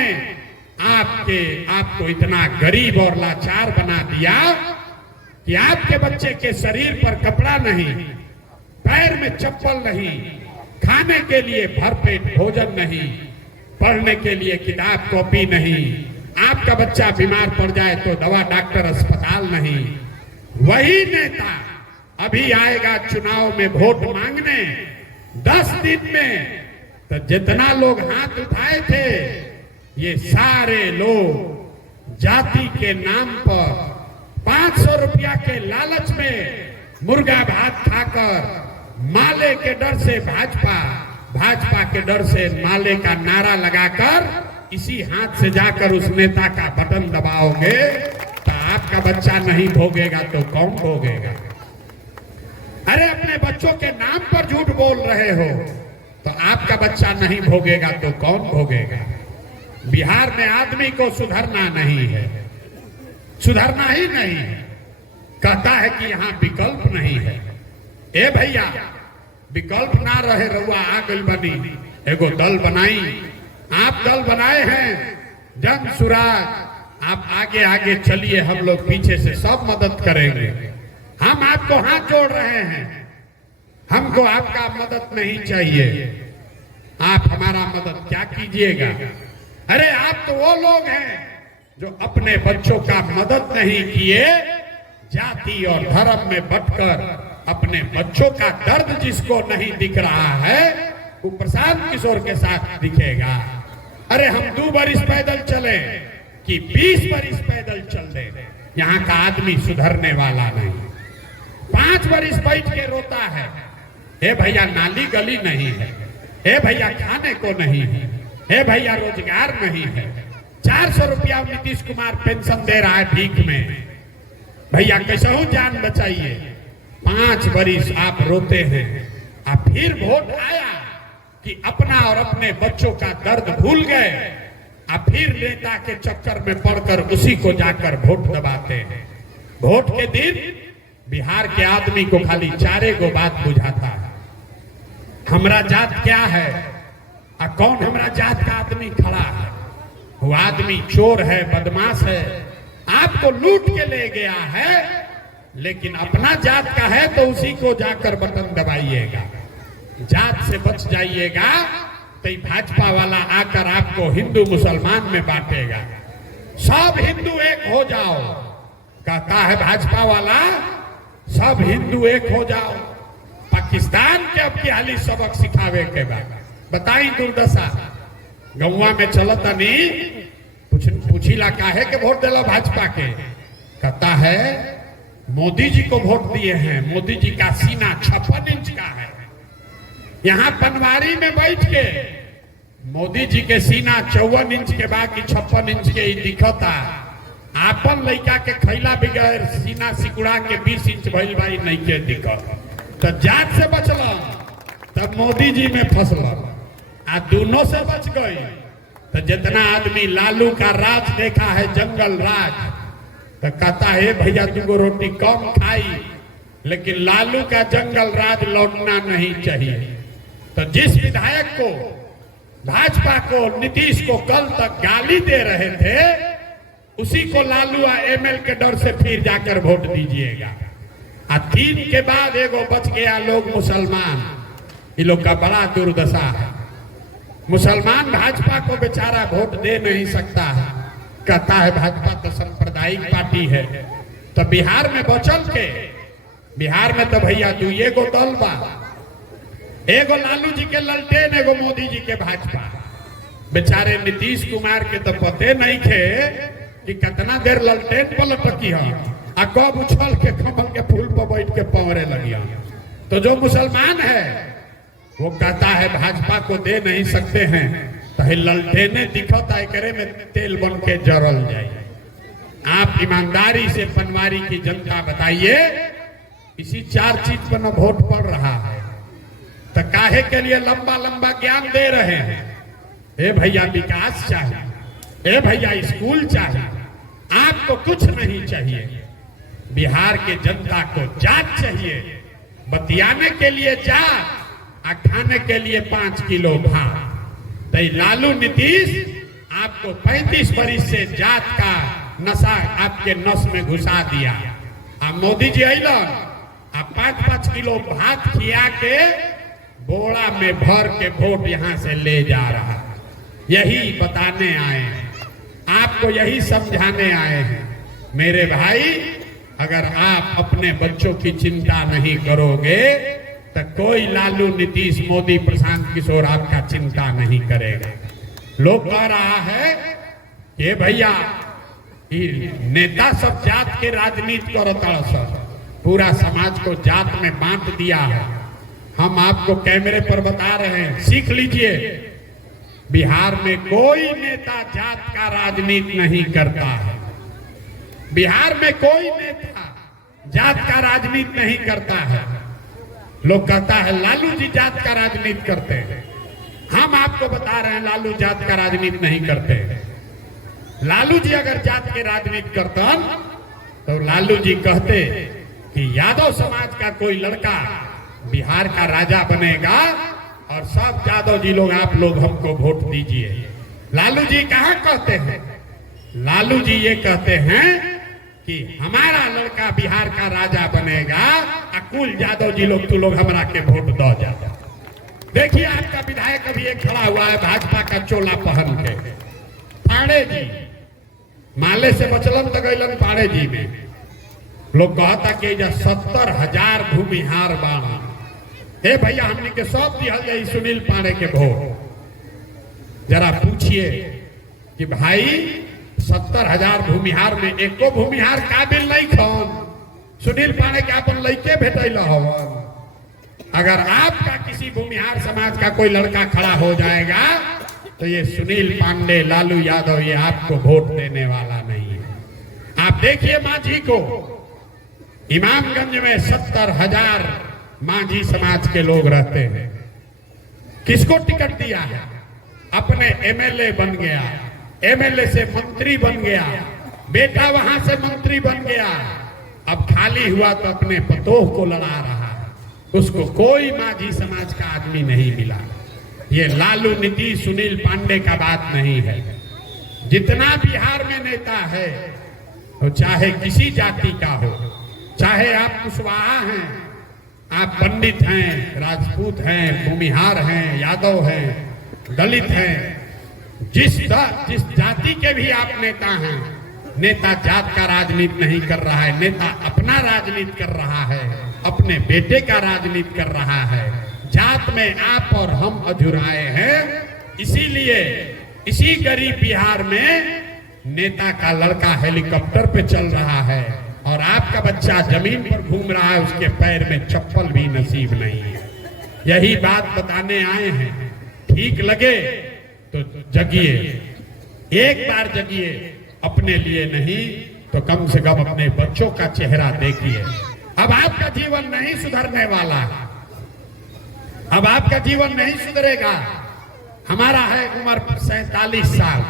ने आपको इतना गरीब और लाचार बना दिया कि आपके बच्चे के शरीर पर कपड़ा नहीं, पैर में चप्पल नहीं, खाने के लिए भरपेट भोजन नहीं, पढ़ने के लिए किताब कॉपी नहीं, आपका बच्चा बीमार पड़ जाए तो दवा डॉक्टर अस्पताल नहीं। वही नेता अभी आएगा चुनाव में वोट मांगने, 10 दिन में तो जितना लोग हाथ उठाए थे ये सारे लोग जाति के नाम पर 500 रुपया के लालच में मुर्गा भात खाकर माले के डर से भाजपा के डर से माले का नारा लगाकर इसी हाथ से जाकर उस नेता का बटन दबाओगे तो आपका बच्चा नहीं भोगेगा तो कौन भोगेगा? अरे अपने बच्चों के नाम पर झूठ बोल रहे हो तो आपका बच्चा नहीं भोगेगा तो कौन भोगेगा? बिहार में आदमी को सुधरना नहीं है, सुधरना ही नहीं है। कहता है कि यहाँ विकल्प नहीं है। ए भैया, विकल्प ना रहे रउआ आ गई बनी, एगो दल बनाई, आप दल बनाए हैं जन सुराज, आप आगे आगे चलिए, हम लोग पीछे से सब मदद करेंगे। हम आपको हाथ जोड़ रहे हैं, हमको आपका मदद नहीं चाहिए, आप हमारा मदद क्या कीजिएगा? अरे आप तो वो लोग हैं जो अपने बच्चों का मदद नहीं किए, जाति और धर्म में बंटकर अपने बच्चों का दर्द जिसको नहीं दिख रहा है वो प्रशांत किशोर के साथ दिखेगा। अरे हम 2 बरिस पैदल चले कि 20 बरिस पैदल चल दे, यहाँ का आदमी सुधरने वाला नहीं। 5 बरिस बैठ के रोता है, हे भैया नाली गली नहीं है, हे भैया खाने को नहीं है, हे भैया रोजगार नहीं है, 400 रुपया नीतीश कुमार पेंशन दे रहा है भीख में, भैया कैसे हो जान बचाइए। 5 बरिस आप रोते हैं, अब फिर वोट आया कि अपना और अपने बच्चों का दर्द भूल गए, अब फिर नेता के चक्कर में पड़कर उसी को जाकर वोट दबाते हैं। वोट के दिन बिहार के आदमी को खाली 4 गो बात बुझाता है, हमरा जात क्या है और कौन हमरा जात का आदमी खड़ा है। वो आदमी चोर है, बदमाश है, आपको लूट के ले गया है, लेकिन अपना जात का है तो उसी को जाकर बटन दबाइएगा। जात से बच जाइएगा तो भाजपा वाला आकर आपको हिंदू मुसलमान में बांटेगा। सब हिंदू एक हो जाओ, कहता है भाजपा वाला, सब हिंदू एक हो जाओ। पाकिस्तान के अब की हाली सबक सिखावे के बाद बताई दुर्दशा। गौवा में चलता नहीं, पूछीला काहे के वोट दिला भाजपा के, कहता है मोदी जी को वोट दिए हैं, मोदी जी का सीना 56 इंच का है। यहाँ पनवारी में बैठ के मोदी जी के सीना 54 इंच के बाकी 56 इंच के ही दिखता। आपन लड़का के खैला बिगैर सीना सिकुड़ा के 20 इंच भइल भाई नहीं के दिक्कत। तो जात से बचल तब मोदी जी में फंसल, आ दोनों से बच गई। तो जितना आदमी लालू का राज देखा है, जंगल राज, तो कहता है भैया तुमको रोटी कम खाई, लेकिन लालू का जंगल राज लौटना नहीं चाहिए। तो जिस विधायक को, भाजपा को, नीतीश को कल तक गाली दे रहे थे, उसी को लालू एमएल के डर से फिर जाकर वोट दीजिएगा। 3 के बाद एगो बच गया लोग मुसलमान, ये लोग का बड़ा दुर्दशा है। मुसलमान भाजपा को बेचारा वोट दे नहीं सकता है, कहता है भाजपा तो सांप्रदायिक पार्टी है। तो बिहार में बचल के, बिहार में तो भैया 2 गो दल बा, एगो लालू जी के ललटेन, एगो मोदी जी के भाजपा। बेचारे नीतीश कुमार के तो पते नहीं थे कि कितना देर ललटेन पर लटकी है, आ कब उछल के कमल के फूल पर बैठ के पवरे लगिया। तो जो मुसलमान है वो कहता है भाजपा को दे नहीं सकते हैं, तो ललटेने दिखता है करे में तेल बन के जरल जाए। आप ईमानदारी से पनवारी की जनता बताइए, इसी 4 चीज पर न वोट पड़ रहा है, तो काहे के लिए लंबा लंबा ज्ञान दे रहे हैं। ए भैया विकास चाहिए, ए भैया स्कूल चाहिए, आपको कुछ नहीं चाहिए। बिहार के जनता को जात चाहिए, बतियाने के लिए जात, खाने के लिए 5 किलो भात। तो लालू नीतीश आपको 35 बरिस से जात का नशा आपके नस में घुसा दिया। अब मोदी जी अलन आप 5-5 किलो भात खिया के बोरा में भर के वोट यहां से ले जा रहा। यही बताने आए हैं, आपको यही समझाने आए हैं। मेरे भाई, अगर आप अपने बच्चों की चिंता नहीं करोगे तो कोई लालू, नीतीश, मोदी, प्रशांत किशोर आपका चिंता नहीं करेगा। लोग कह रहा है कि भैया नेता सब जात के राजनीति करता, सब पूरा समाज को जात में बांट दिया है। हम आपको कैमरे पर बता रहे हैं, सीख लीजिए। बिहार में कोई नेता जात का राजनीति नहीं करता है। बिहार में कोई नेता जात का राजनीति नहीं करता है। लोग कहता है लालू जी जात का राजनीति करते हैं। हम आपको बता रहे हैं लालू जात का राजनीति नहीं करते। लालू जी अगर जात के राजनीति करते तो लालू जी कहते कि यादव समाज का कोई लड़का बिहार का राजा बनेगा और सब यादव जी लोग, आप लोग हमको वोट दीजिए। लालू जी कहाँ कहते हैं? लालू जी ये कहते हैं कि हमारा लड़का बिहार का राजा बनेगा, अकुल यादव जी लोग, तू लोग हमरा के वोट दो जा। देखिए आपका विधायक अभी एक खड़ा हुआ है भाजपा का चोला पहन के, पाड़े जी माले से बचलन तक गैलन पाड़े जी में। लोग कहता कि 70,000 भूमिहार बाड़ा। हे भैया, हमने के सब दिहल जाई सुनील पांडे के वोट। जरा पूछिए कि भाई 70,000 भूमिहार में एको भूमिहार काबिल नहीं खन सुनील पांडे के अपन लइके भेटल हवन। अगर आपका किसी भूमिहार समाज का कोई लड़का खड़ा हो जाएगा तो ये सुनील पांडे, लालू यादव, ये आपको वोट देने वाला नहीं है। आप देखिए मांझी को, इमामगंज में 70,000 मांझी समाज के लोग रहते हैं। किसको टिकट दिया है? अपने एमएलए बन गया, एमएलए से मंत्री बन गया, बेटा वहां से मंत्री बन गया। अब खाली हुआ तो अपने पतोह को लड़ा रहा है। उसको कोई मांझी समाज का आदमी नहीं मिला। ये लालू, नीतीश, सुनील पांडे का बात नहीं है। जितना बिहार में नेता है तो चाहे किसी जाति का हो, चाहे आप कुशवाहा हैं, आप पंडित हैं, राजपूत हैं, भूमिहार हैं, यादव हैं, दलित हैं, जिस जाति के भी आप नेता हैं, नेता जात का राजनीति नहीं कर रहा है। नेता अपना राजनीति कर रहा है, अपने बेटे का राजनीति कर रहा है। जात में आप और हम अधुराए हैं। इसीलिए इसी गरीब बिहार में नेता का लड़का हेलीकॉप्टर पे चल रहा है और आपका बच्चा जमीन पर घूम रहा है, उसके पैर में चप्पल भी नसीब नहीं है। यही बात बताने आए हैं। ठीक लगे तो जगिए, एक बार जगिए, अपने लिए नहीं तो कम से कम अपने बच्चों का चेहरा देखिए। अब आपका जीवन नहीं सुधरने वाला, अब आपका जीवन नहीं सुधरेगा। हमारा है उम्र 47 साल,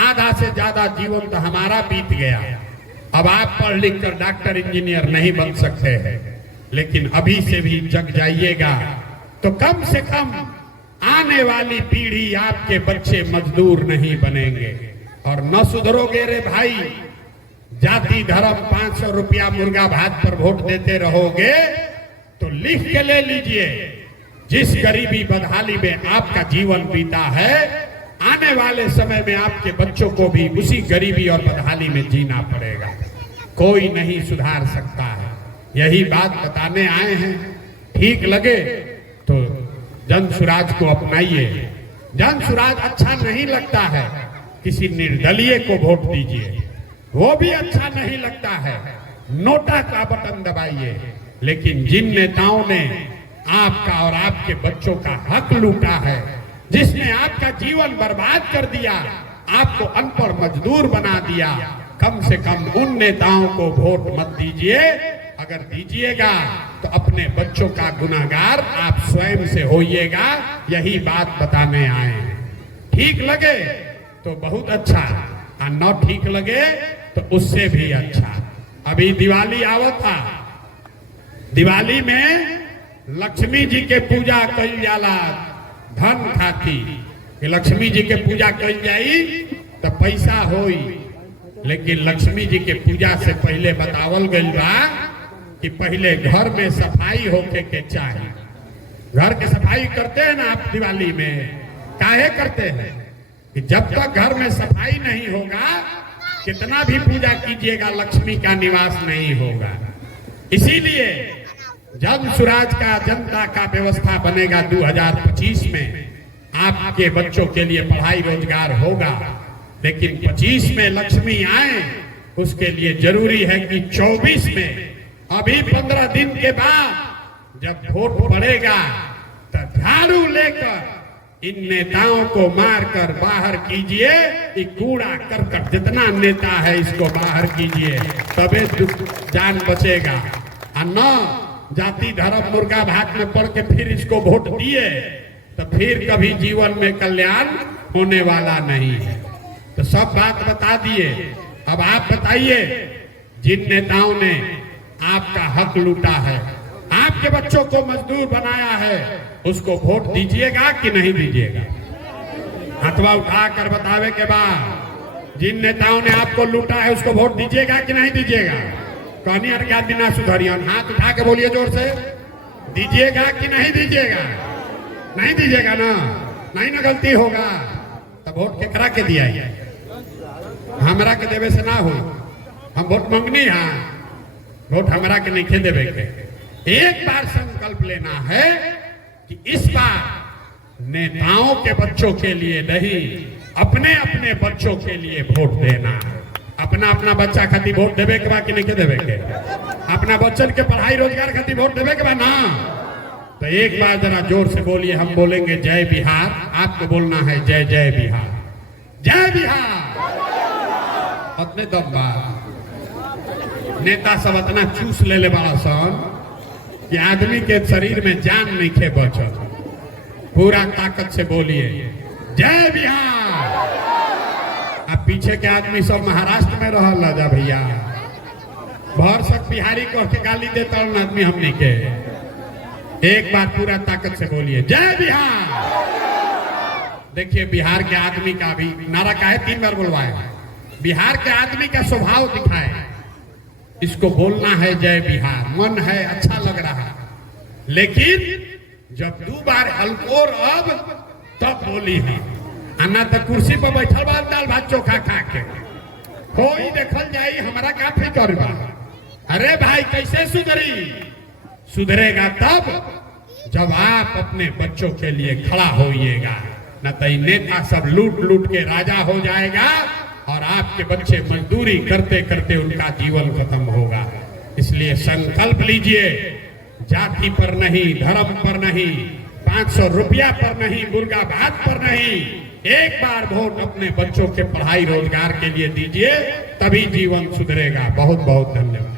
आधा से ज्यादा जीवन तो हमारा बीत गया। अब आप पढ़ लिख कर डॉक्टर, इंजीनियर नहीं बन सकते हैं, लेकिन अभी से भी जग जाइएगा तो कम से कम आने वाली पीढ़ी, आपके बच्चे मजदूर नहीं बनेंगे। और न सुधरोगे रे भाई, जाति धर्म 500 रुपया मुर्गा भात पर वोट देते रहोगे तो लिख के ले लीजिए, जिस गरीबी बदहाली में आपका जीवन बीता है, आने वाले समय में आपके बच्चों को भी उसी गरीबी और बदहाली में जीना पड़ेगा। कोई नहीं सुधार सकता है। यही बात बताने आए हैं। ठीक लगे तो जन सुराज को अपनाइए। जन सुराज अच्छा नहीं लगता है, किसी निर्दलीय को वोट दीजिए, वो भी अच्छा नहीं लगता है, नोटा का बटन दबाइए। लेकिन जिन नेताओं ने आपका और आपके बच्चों का हक लूटा है, जिसने आपका जीवन बर्बाद कर दिया, आपको अनपढ़ मजदूर बना दिया, कम से कम उन नेताओं को वोट मत दीजिए। अगर दीजिएगा तो अपने बच्चों का गुनाहगार आप स्वयं से होइएगा। यही बात बताने आए हैं। ठीक लगे तो बहुत अच्छा, और न ठीक लगे तो उससे भी अच्छा। अभी दिवाली आवत था, दिवाली में लक्ष्मी जी के पूजा कल जाला धन खाती, कि लक्ष्मी जी के पूजा कल जाई तो पैसा होई, लेकिन लक्ष्मी जी के पूजा से पहले बतावल गइल बा कि पहले घर में सफाई होके के चाहिए। घर की सफाई करते हैं ना आप दिवाली में, काहे करते हैं कि जब तक घर में सफाई नहीं होगा कितना भी पूजा कीजिएगा लक्ष्मी का निवास नहीं होगा। इसीलिए जब स्वराज का जनता का व्यवस्था बनेगा 2025 में आपके बच्चों के लिए पढ़ाई रोजगार होगा, लेकिन 25 में लक्ष्मी आए उसके लिए जरूरी है कि 24 में अभी 15 दिन के बाद जब वोट पड़ेगा तो झाड़ू लेकर इन नेताओं को मारकर बाहर कीजिए। ये कूड़ा करकट जितना नेता है इसको बाहर कीजिए, तबे जान बचेगा। और न जाति धर्म मुर्गा भात में पड़ के फिर इसको वोट दिए तो फिर कभी जीवन में कल्याण होने वाला नहीं है। तो सब बात बता दिए। अब आप बताइए, जिन नेताओं ने आपका हक लूटा है, आपके बच्चों को मजदूर बनाया है, उसको वोट दीजिएगा कि नहीं दीजिएगा? हथवा उठाकर बतावे के बाद जिन नेताओं ने आपको लूटा है उसको वोट दीजिएगा कि नहीं दीजिएगा? कहनी हर क्या बिना सुधरियन हाथ उठा के बोलिए जोर से, दीजिएगा कि नहीं दीजिएगा? नहीं दीजिएगा ना, नहीं ना गलती होगा तो वोट केकरा के दिया? हमरा के देवे से ना हो, हम वोट मंगनी है, वोट हमरा के नहीं देवे के। एक बार संकल्प लेना है कि इस बार नेताओं के बच्चों के लिए नहीं, अपने अपने बच्चों के लिए वोट देना है। अपना अपना बच्चा खातिर वोट देवे के बाद कि नहीं देवे के? अपना बच्चन के पढ़ाई रोजगार खातिर वोट देवे के बाद ना। तो एक बार जरा जोर से बोलिए, हम बोलेंगे जय बिहार, आपको बोलना है जय जय बिहार, जय बिहार। अपने दम बात नेता सब इतना चूस ले बड़ा सन कि आदमी के शरीर में जान नहीं खे बचल। पूरा ताकत से बोलिए जय बिहार। अब पीछे के आदमी सब महाराष्ट्र में रहल जा भैया, भर सक बिहारी को के गाली देता आदमी हमने के। एक बार पूरा ताकत से बोलिए जय बिहार। देखिए बिहार के आदमी का भी नारा का है, 3 बार बुलवाए। बिहार के आदमी का स्वभाव दिखाए, इसको बोलना है जय बिहार, मन है अच्छा लग रहा है, लेकिन जब 2 बार हल्कोर अब तब बोली है। अन्ना तो कुर्सी पर बैठल बा दाल भात चोखा खा के, कोई देखल जाई हमारा का फिकर बा। अरे भाई कैसे सुधरी? सुधरेगा तब जब आप अपने बच्चों के लिए खड़ा होइएगा, न तो नेता सब लूट लूट के राजा हो जाएगा और आपके बच्चे मजदूरी करते करते उनका जीवन खत्म होगा। इसलिए संकल्प लीजिए, जाति पर नहीं, धर्म पर नहीं, 500 रुपया पर नहीं, मुर्गा भात पर नहीं, एक बार वोट अपने बच्चों के पढ़ाई रोजगार के लिए दीजिए, तभी जीवन सुधरेगा। बहुत बहुत धन्यवाद।